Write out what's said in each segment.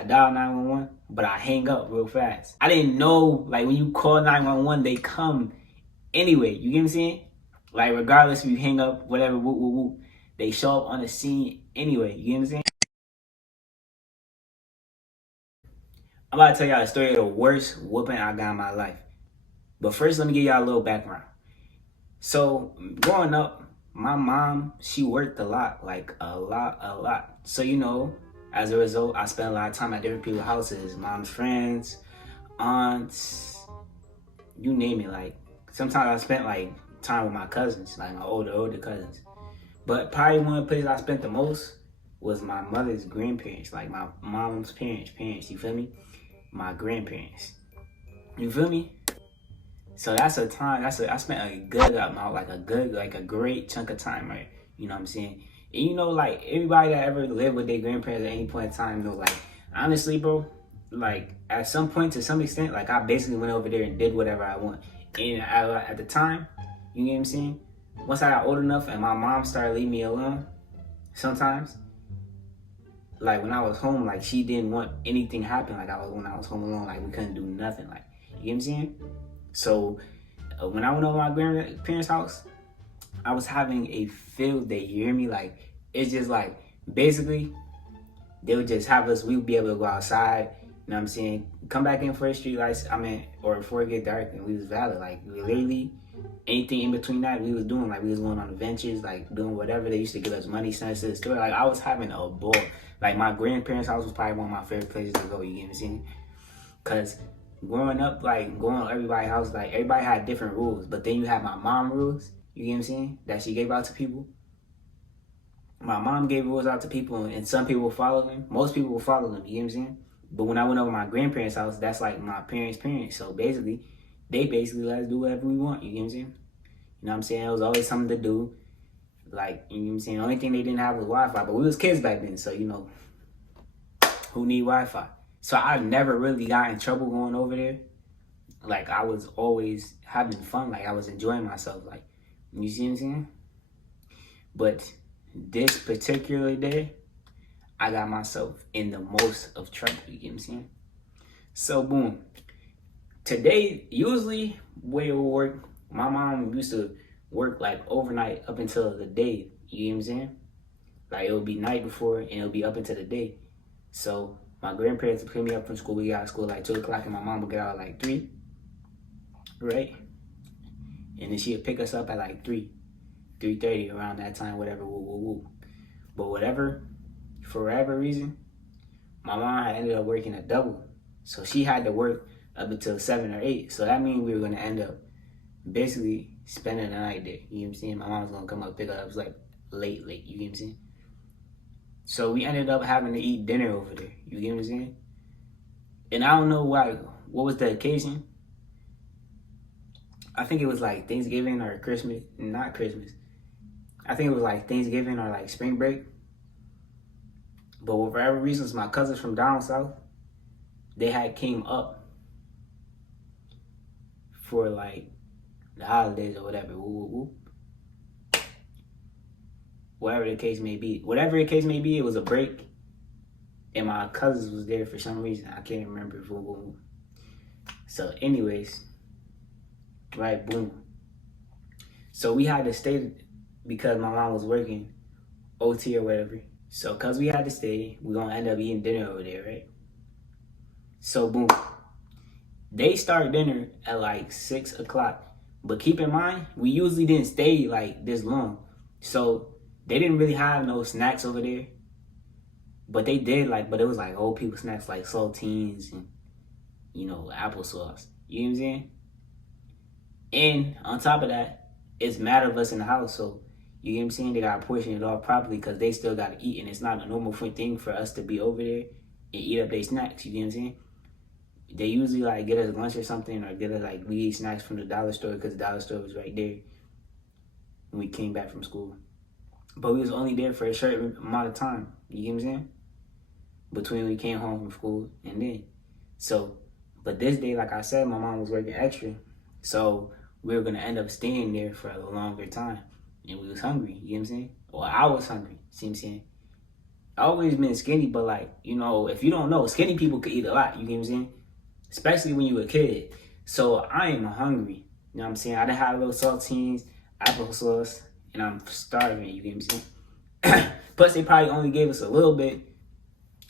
I dial 911, but I hang up real fast. I didn't know, like, when you call 911, they come anyway. You get what I'm saying? Like, regardless if you hang up, whatever, whoop, whoop, whoop, they show up on the scene anyway. You get what I'm saying? I'm about to tell y'all the story of the worst whooping I got in my life. But first, let me give y'all a little background. So, growing up, my mom, she worked a lot, like a lot. So, as a result, I spent a lot of time at different people's houses, mom's friends, aunts, you name it. Like, sometimes I spent like time with my cousins, like my older cousins. But probably one of the places I spent the most was my mother's grandparents, like my mom's parents, you feel me? My grandparents. You feel me? So that's a time. I spent a good amount, like a great chunk of time, right? You know what I'm saying? And like everybody that ever lived with their grandparents at any point in time, like honestly, bro, like at some point to some extent, like I basically went over there and did whatever I want. And at the time, you know what I'm saying? Once I got old enough and my mom started leaving me alone, sometimes, like when I was home, like she didn't want anything to happen. Like when I was home alone, like we couldn't do nothing. Like you know what I'm saying? So when I went over my grandparents' house, I was having a field day. You hear me? Like it's just like basically they would just have us. We would be able to go outside. You know what I'm saying? Come back in for the street lights. Or before it get dark, and we was valid. Like we literally anything in between that we was doing. Like we was going on adventures, like doing whatever. They used to give us money, send us to the store. Like I was having a ball. Like my grandparents' house was probably one of my favorite places to go. You get what I'm saying? Cause growing up, like going to everybody's house, like everybody had different rules. But then you had my mom rules, you get what I'm saying, that she gave out to people. My mom gave rules out to people and some people follow them. Most people will follow them, you get what I'm saying? But when I went over my grandparents' house, that's like my parents. So basically, they basically let us do whatever we want, you get what I'm saying? You know what I'm saying? It was always something to do. Like, you know what I'm saying? The only thing they didn't have was Wi-Fi. But we was kids back then, so who need Wi-Fi? So I never really got in trouble going over there. Like I was always having fun. Like I was enjoying myself. Like you see what I'm saying? But this particular day, I got myself in the most of trouble. You get what I'm saying? So boom. Today, usually way it would work, my mom used to work like overnight up until the day. You get what I'm saying? Like it would be night before and it would be up until the day. So my grandparents would pick me up from school. We got out of school like 2 o'clock and my mom would get out like 3, right? And then she would pick us up at like 3:30 around that time, whatever, woo. But for whatever reason, my mom had ended up working a double. So she had to work up until 7 or 8. So that means we were going to end up basically spending the night there. You know what I'm saying? My mom was going to come up pick us up. It was like late, you know what I'm saying? So we ended up having to eat dinner over there. You get what I'm saying? And I don't know why. What was the occasion? I think it was like Thanksgiving or Christmas. Not Christmas. I think it was like Thanksgiving or like spring break. But for whatever reasons, my cousins from down south, they had came up for like the holidays or whatever. Whatever the case may be. Whatever the case may be, it was a break. And my cousins was there for some reason. I can't remember. So anyways, right, boom. So we had to stay because my mom was working OT or whatever. So because we had to stay, we're going to end up eating dinner over there, right? So boom. They start dinner at like 6 o'clock. But keep in mind, we usually didn't stay like this long. So they didn't really have no snacks over there. But they did but it was like old people snacks like saltines and, applesauce. You know what I'm saying? And on top of that, it's mad of us in the house. So, you know what I'm saying? They got to portion it off properly because they still got to eat. And it's not a normal thing for us to be over there and eat up their snacks. You know what I'm saying? They usually get us lunch or something or get us we eat snacks from the dollar store because the dollar store was right there when we came back from school. But we was only there for a short amount of time. You get what I'm saying? Between we came home from school and then. So, but this day, like I said, my mom was working extra. So we were going to end up staying there for a longer time. And we was hungry, you know what I'm saying? Or I was hungry, see what I'm saying? I always been skinny, but like, you know, if you don't know, skinny people could eat a lot, you get what I'm saying? Especially when you a kid. So I am hungry. You know what I'm saying? I done had a little saltines, applesauce, and I'm starving, you get what I'm saying? Plus they probably only gave us a little bit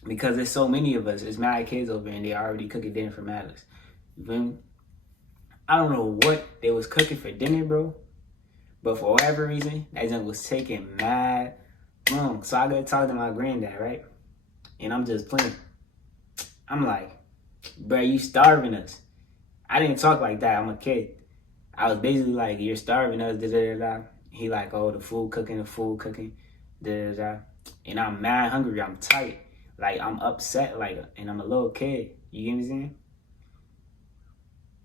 because there's so many of us. There's mad kids over here and they already cooking dinner for Maddox. You feel me? I don't know what they was cooking for dinner, bro. But for whatever reason, that junk was taking mad long. So I go talk to my granddad, right? And I'm just playing. I'm like, bro, you starving us. I didn't talk like that. I'm a kid. I was basically like, you're starving us, da da da da. He like, oh, the food cooking, da da da. And I'm mad hungry. I'm tight. Like, I'm upset, like, and I'm a little kid. You get what I'm saying?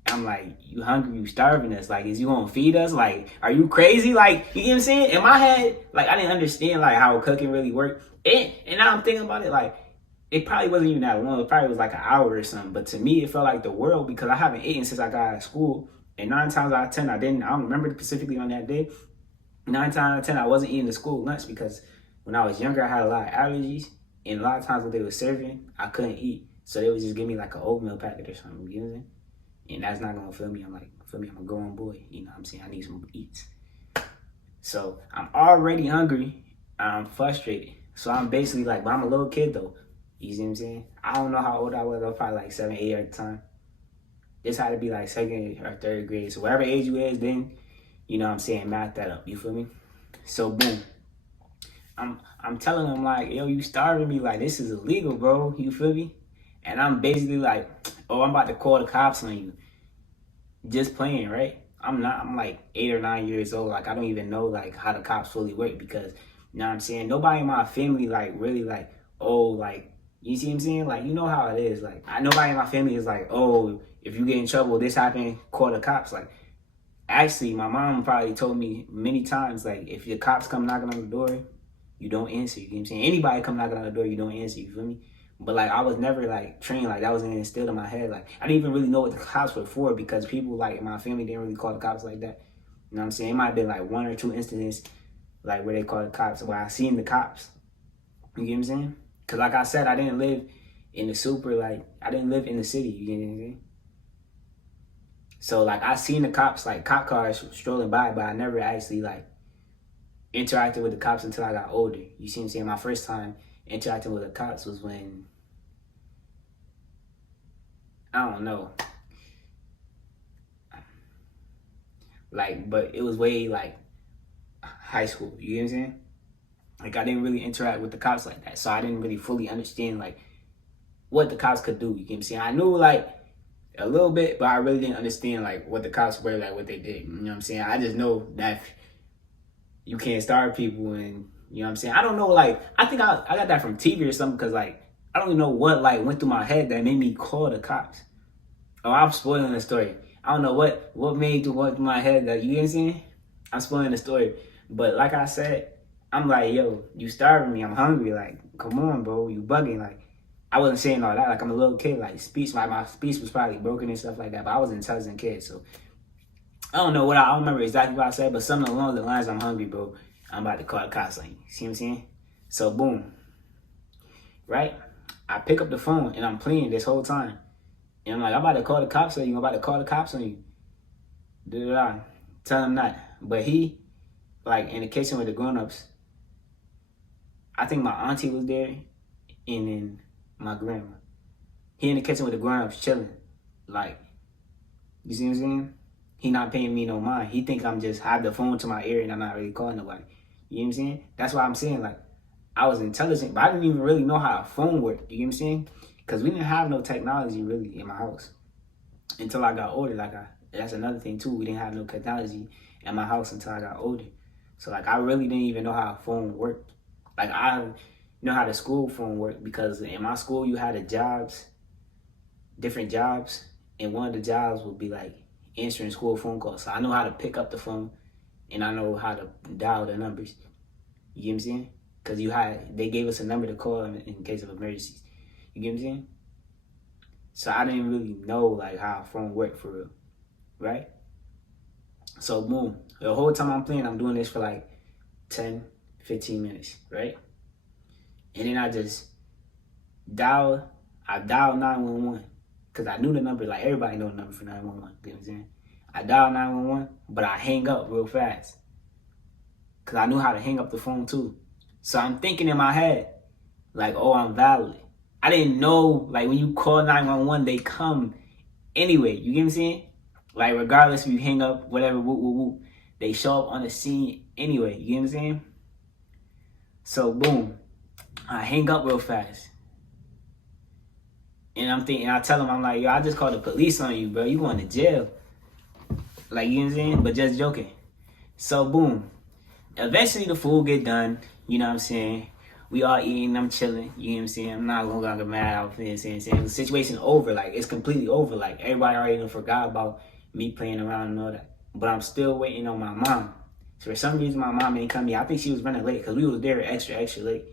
I'm like, you hungry, you starving us. Like, is you gonna feed us? Like, are you crazy? Like, you get what I'm saying? In my head, like, I didn't understand, like, how cooking really worked. And now I'm thinking about it, like, it probably wasn't even that long. It probably was like an hour or something. But to me, it felt like the world because I haven't eaten since I got out of school. And 9 times out of 10, I don't remember specifically on that day. 9 times out of 10, I wasn't eating the school lunch because when I was younger, I had a lot of allergies. And a lot of times what they were serving, I couldn't eat. So they would just give me like an oatmeal packet or something, you know what I'm saying? And that's not gonna fill me. I'm like, feel me, I'm a grown boy. You know what I'm saying? I need some eats. So I'm already hungry. I'm frustrated. So I'm basically like, but I'm a little kid though. You see what I'm saying? I don't know how old I was. I was probably like 7, 8 at the time. This had to be like 2nd or 3rd grade. So whatever age you is then, you know what I'm saying, math that up. You feel me? So boom. I'm telling them like, yo, you starving me. Like, this is illegal, bro. You feel me? And I'm basically like, oh, I'm about to call the cops on you. Just playing, right? I'm like 8 or 9 years old. Like, I don't even know like how the cops fully work because, you know what I'm saying? Nobody in my family like really like, oh, like, you see what I'm saying? Like, you know how it is. Like, nobody in my family is like, oh, if you get in trouble, this happened, call the cops. Like, actually, my mom probably told me many times, like, if your cops come knocking on the door, you don't answer. You know what I'm saying? Anybody come knocking on the door, you don't answer. You feel me? But like, I was never like trained. Like, that wasn't instilled in my head. Like, I didn't even really know what the cops were for because people like in my family didn't really call the cops like that. You know what I'm saying? It might have been like 1 or 2 instances like where they called the cops, where I seen the cops. You get what I'm saying? Because like I said, I didn't live in the I didn't live in the city. You get what I'm saying? So like, I seen the cops, like cop cars strolling by, but I never actually like interacted with the cops until I got older. You see what I'm saying? My first time interacting with the cops was when, I don't know, like, but it was way like high school. You know what I'm saying? Like, I didn't really interact with the cops like that, so I didn't really fully understand like what the cops could do. You get what I'm saying? I knew like a little bit, but I really didn't understand like what the cops were, like what they did. You know what I'm saying? I just know that you can't starve people, and you know what I'm saying? I don't know, like, I think I got that from TV or something, because like, I don't even know what like went through my head that made me call the cops. Oh, I'm spoiling the story. I don't know what made what through my head that, you know what I'm saying? I'm spoiling the story. But like I said, I'm like, yo, you starving me. I'm hungry. Like, come on, bro. You bugging. Like, I wasn't saying all that. Like, I'm a little kid. Like, my speech was probably broken and stuff like that. But I was an intelligent kid. So, I don't know I don't remember exactly what I said. But something along the lines, I'm hungry, bro. I'm about to call the cops on you. See what I'm saying? So, boom. Right? I pick up the phone and I'm playing this whole time. And I'm like, I'm about to call the cops on you. I'm about to call the cops on you. Da-da-da. Tell him not. But he, like, in the kitchen with the grown-ups, I think my auntie was there, and then my grandma. He in the kitchen with the grown-ups chilling. Like, you see what I'm saying? He not paying me no mind. He think I'm just have the phone to my ear and I'm not really calling nobody. You know what I'm saying? That's why I'm saying, like, I was intelligent, but I didn't even really know how a phone worked. You know what I'm saying? Because we didn't have no technology really in my house until I got older. Like, that's another thing too. We didn't have no technology in my house until I got older. So like, I really didn't even know how a phone worked. Like, I know how the school phone worked because in my school you had different jobs, and one of the jobs would be like answering school phone calls. So I know how to pick up the phone, and I know how to dial the numbers. You get what I'm saying? Because they gave us a number to call in case of emergencies. You get what I'm saying? So I didn't really know like how a phone worked for real, right? So boom, the whole time I'm playing, I'm doing this for like 10, 15 minutes, right? And then I dialed 911 because I knew the number. Like, everybody know the number for 911. You know what I'm saying? I dialed 911, but I hang up real fast because I knew how to hang up the phone too. So I'm thinking in my head, like, oh, I'm valid. I didn't know, like, when you call 911, they come anyway. You get what I'm saying? Like, regardless if you hang up, whatever, whoop, whoop, whoop, they show up on the scene anyway. You get what I'm saying? So, boom. I hang up real fast. And I'm thinking, I tell him, I'm like, yo, I just called the police on you, bro. You going to jail. Like, you know what I'm saying? But just joking. So, boom. Eventually, the food get done. You know what I'm saying? We all eating, I'm chilling. You know what I'm saying? I'm not going to get mad out. You know what I'm saying? The situation over. Like, it's completely over. Like, everybody already forgot about me playing around and all that. But I'm still waiting on my mom. So, for some reason, my mom ain't come here. I think she was running late because we was there extra late.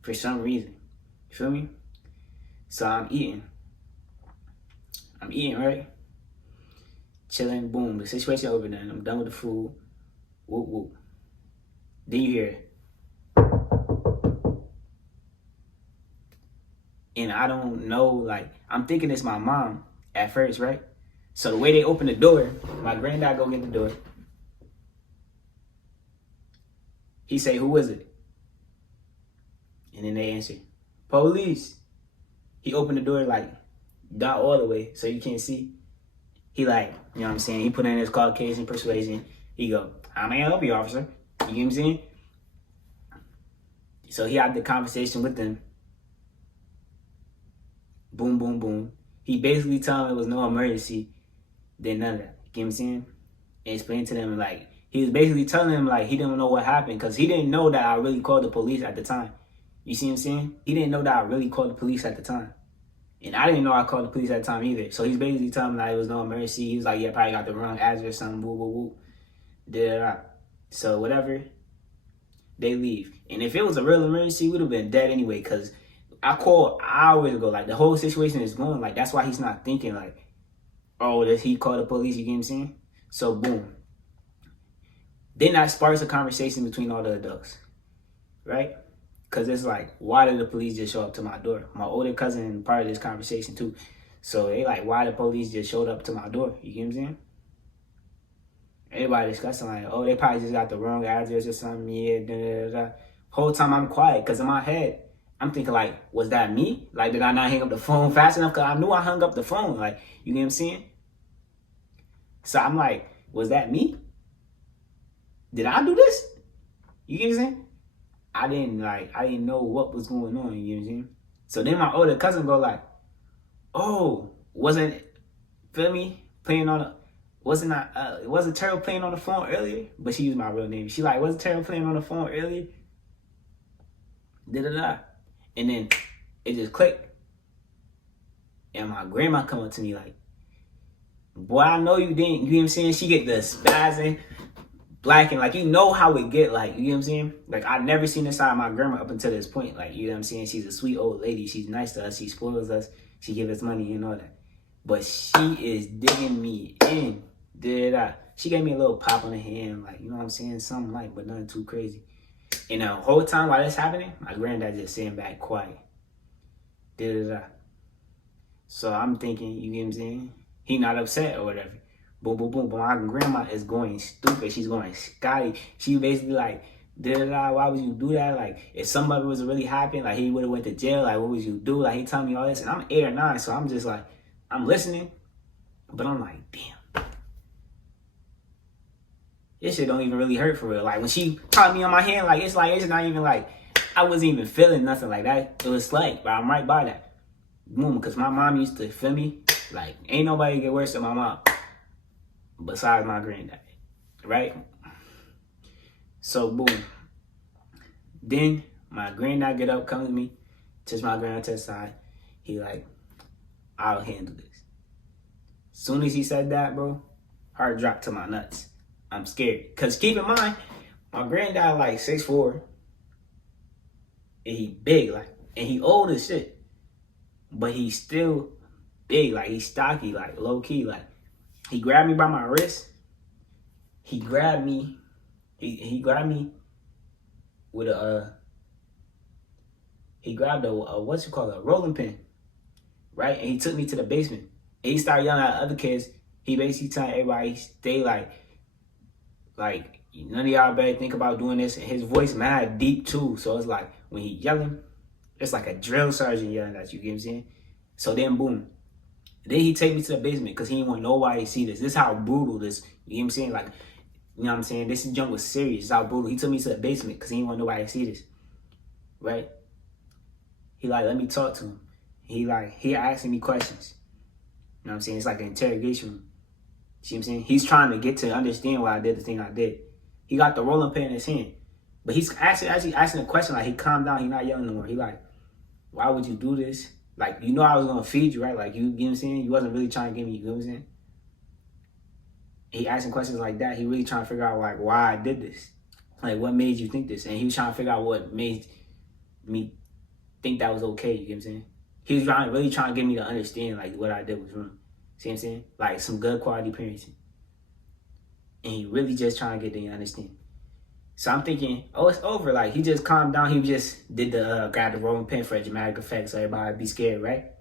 For some reason. You feel me? So, I'm eating. Right? Chilling, boom. The situation over then. I'm done with the food. Whoop, whoop. Then you hear it. And I don't know, like, I'm thinking it's my mom at first, right? So the way they open the door, my granddad go get the door. He say, who is it? And then they answer, police. He opened the door, like, not all the way, so you can't see. He like, you know what I'm saying? He put in his Caucasian persuasion. He go, how may I help you, officer? You know what I'm saying? So he had the conversation with them. Boom, boom, boom. He basically told them it was no emergency. Then none of that. You know what I'm saying? And explained to them, like, he was basically telling them, like, he didn't know what happened because he didn't know that I really called the police at the time. You see what I'm saying? He didn't know that I really called the police at the time. And I didn't know I called the police at the time either. So he's basically telling me that it was no emergency. He was like, yeah, probably got the wrong address or something. Woo, woo, woo. Da-da-da. So whatever, they leave. And if it was a real emergency, we would have been dead anyway because I called hours ago. Like, the whole situation is going. Like, that's why he's not thinking, like, oh, does he call the police? You get what I'm saying? So, boom. Then that sparks a conversation between all the adults. Right? Because it's like, why did the police just show up to my door? My older cousin part of this conversation too. So they like, why the police just showed up to my door? You get what I'm saying? Everybody discussing like, oh, they probably just got the wrong address or something. Yeah, da, da, da. Whole time I'm quiet because in my head, I'm thinking like, was that me? Like, did I not hang up the phone fast enough? Because I knew I hung up the phone. Like, you get what I'm saying? So I'm like, was that me? Did I do this? You get what I'm saying? I didn't know what was going on, you know what I'm saying? So then my older cousin go like, oh, wasn't Turtle playing on the phone earlier? But she used my real name. She like, wasn't Turtle playing on the phone earlier? Da-da-da. And then it just clicked. And my grandma come up to me like, boy, I know you didn't, you know what I'm saying? She get the spazzing. Black and like, you know how it get, like, you know what I'm saying? Like, I've never seen this side of my grandma up until this point. Like, you know what I'm saying? She's a sweet old lady. She's nice to us. She spoils us. She gives us money and all that. But she is digging me in. She gave me a little pop on the hand, like, you know what I'm saying? Something light, but nothing too crazy. And the whole time while this happening, my granddad just sitting back quiet. So I'm thinking, you get what I'm saying? He not upset or whatever. Boom, boom, boom. But my grandma is going stupid. She's going scotty. She basically like, why would you do that? Like, if somebody was really happening, like, he would have went to jail. Like, what would you do? Like, he telling me all this. And I'm 8 or 9, so I'm just like, I'm listening. But I'm like, damn. This shit don't even really hurt for real. Like, when she caught me on my hand, like, it's not even like, I wasn't even feeling nothing like that. It was slight, but I'm right by that. Boom, because my mom used to, feel me? Like, ain't nobody get worse than my mom. Besides my granddad, right? So, boom. Then, my granddad get up, come to me, touch my granddad to the side. He like, I'll handle this. Soon as he said that, bro, heart dropped to my nuts. I'm scared. Because keep in mind, my granddad like 6'4". And he big, like, and he old as shit. But he's still big, like, he's stocky, like, low-key, like. He grabbed me by my wrist. He grabbed me. He grabbed me with a. he grabbed a rolling pin, right? And he took me to the basement. And he started yelling at other kids. He basically telling everybody, stay like none of y'all better think about doing this. And his voice mad deep too. So it's like when he yelling, it's like a drill sergeant yelling at you, you know what I'm saying? So then boom. Then he take me to the basement because he didn't want nobody to see this. This is how brutal this, you know what I'm saying? Like, you know what I'm saying? This junk was serious. This is how brutal. He took me to the basement because he didn't want nobody to see this. Right? He like, let me talk to him. He asking me questions. You know what I'm saying? It's like an interrogation room. See what I'm saying? He's trying to get to understand why I did the thing I did. He got the rolling pin in his hand. But he's actually asking a question like he calmed down. He not yelling no more. He like, why would you do this? Like, you know I was going to feed you, right? Like, you know what I'm saying? You wasn't really trying to give me, you know what I'm saying? He asking questions like that. He really trying to figure out, like, why I did this. Like, what made you think this? And he was trying to figure out what made me think that was okay, you know what I'm saying? He was really trying to get me to understand, like, what I did was wrong. See what I'm saying? Like, some good quality parenting. And he really just trying to get them to understand. So I'm thinking, oh, it's over. Like, he just calmed down. He just did the, grab the rolling pin for a dramatic effect so everybody be scared, right?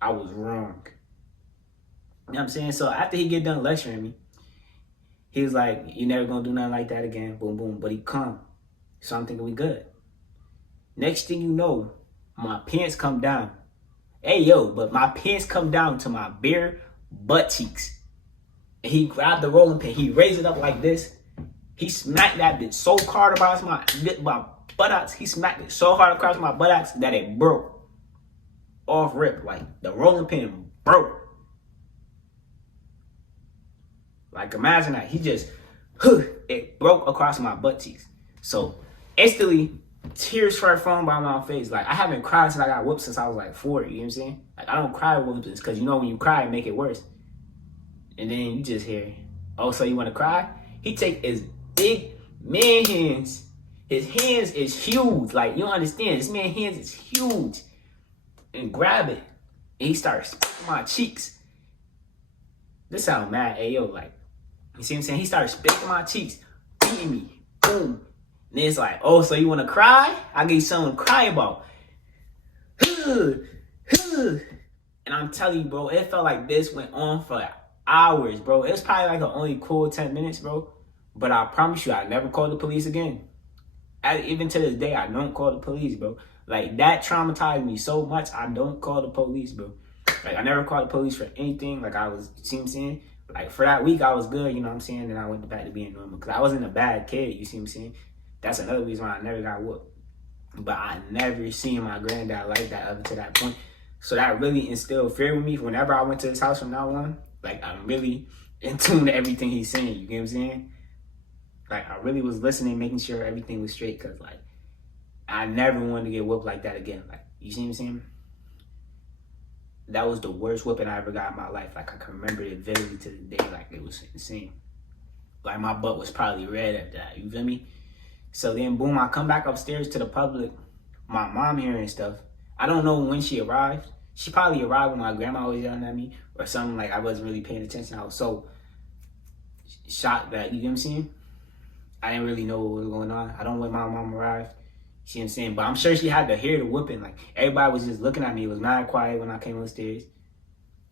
I was wrong. You know what I'm saying? So after he get done lecturing me, he was like, you never gonna do nothing like that again. Boom, boom. But he calm. So I'm thinking we good. Next thing you know, my pants come down. Hey, yo, but my pants come down to my bare butt cheeks. And he grabbed the rolling pin. He raised it up like this. He smacked that bitch so hard across my buttocks. He smacked it so hard across my buttocks that it broke. Off rip. Like, the rolling pin broke. Like, imagine that. He just, it broke across my butt cheeks. So, instantly, tears started falling by my face. Like, I haven't cried since I got whooped since I was like 4, you know what I'm saying? Like, I don't cry whoopings because you know when you cry, it make it worse. And then you just hear, oh, so you want to cry? He take his big man hands. His hands is huge. Like, you don't understand. This man's hands is huge. And grab it. And he starts spitting my cheeks. This sound mad. Hey, yo, like, you see what I'm saying? He started spitting my cheeks. Beating me. Boom. And then it's like, oh, so you want to cry? I'll give you something to cry about. And I'm telling you, bro, it felt like this went on for hours, bro. It was probably like an only cool 10 minutes, bro. But I promise you, I never called the police again. Even to this day, I don't call the police, bro. Like, that traumatized me so much, I don't call the police, bro. Like, I never called the police for anything. Like, I was, see what I'm saying? Like, for that week, I was good, you know what I'm saying? Then I went back to being normal. Because I wasn't a bad kid, you see what I'm saying? That's another reason why I never got whooped. But I never seen my granddad like that up to that point. So that really instilled fear with me. Whenever I went to his house from now on, like, I'm really in tune to everything he's saying, you get what I'm saying? Like, I really was listening, making sure everything was straight, because, like, I never wanted to get whooped like that again. Like, you see what I'm saying? That was the worst whooping I ever got in my life. Like, I can remember it vividly to the day. Like, it was insane. Like, my butt was probably red after that, you feel me? So then, boom, I come back upstairs to the public. My mom hearing stuff. I don't know when she arrived. She probably arrived when my grandma was yelling at me or something. Like, I wasn't really paying attention. I was so shocked that, you know what I'm saying? I didn't really know what was going on. I don't know when my mom arrived. You see what I'm saying? But I'm sure she had to hear the whooping. Like, everybody was just looking at me. It was mad quiet when I came upstairs.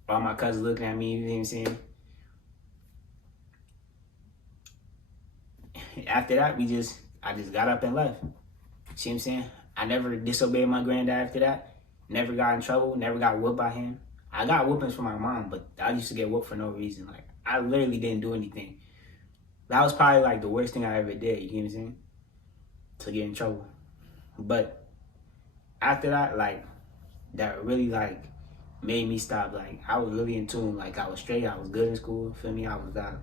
All my cousins looking at me, you know what I'm saying? After that, I just got up and left. See what I'm saying? I never disobeyed my granddad after that. Never got in trouble. Never got whooped by him. I got whoopings from my mom, but I used to get whooped for no reason. Like, I literally didn't do anything. That was probably, like, the worst thing I ever did, you know what I'm saying? To get in trouble. But after that, like, that really, like, made me stop. Like, I was really in tune. Like, I was straight. I was good in school. Feel me? I was that.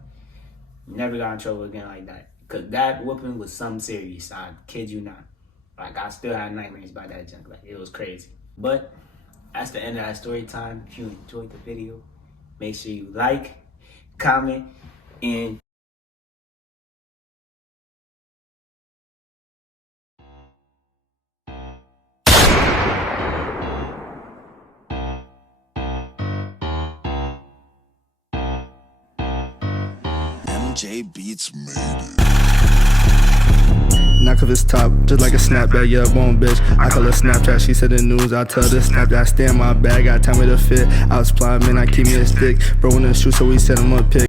Never got in trouble again like that. Because that whooping was something serious. I kid you not. Like, I still had nightmares about that junk. Like, it was crazy. But that's the end of that story time. If you enjoyed the video, make sure you like, comment, and MJ Beats made it. knock off his top, just like a snapback, yeah, bone bitch. I call her Snapchat, she said the news, I tell her Snapchat. I stay in my bag, got time me to fit. I was flying, man, I keep me a stick. Bro in the shoe, so we set him up pick.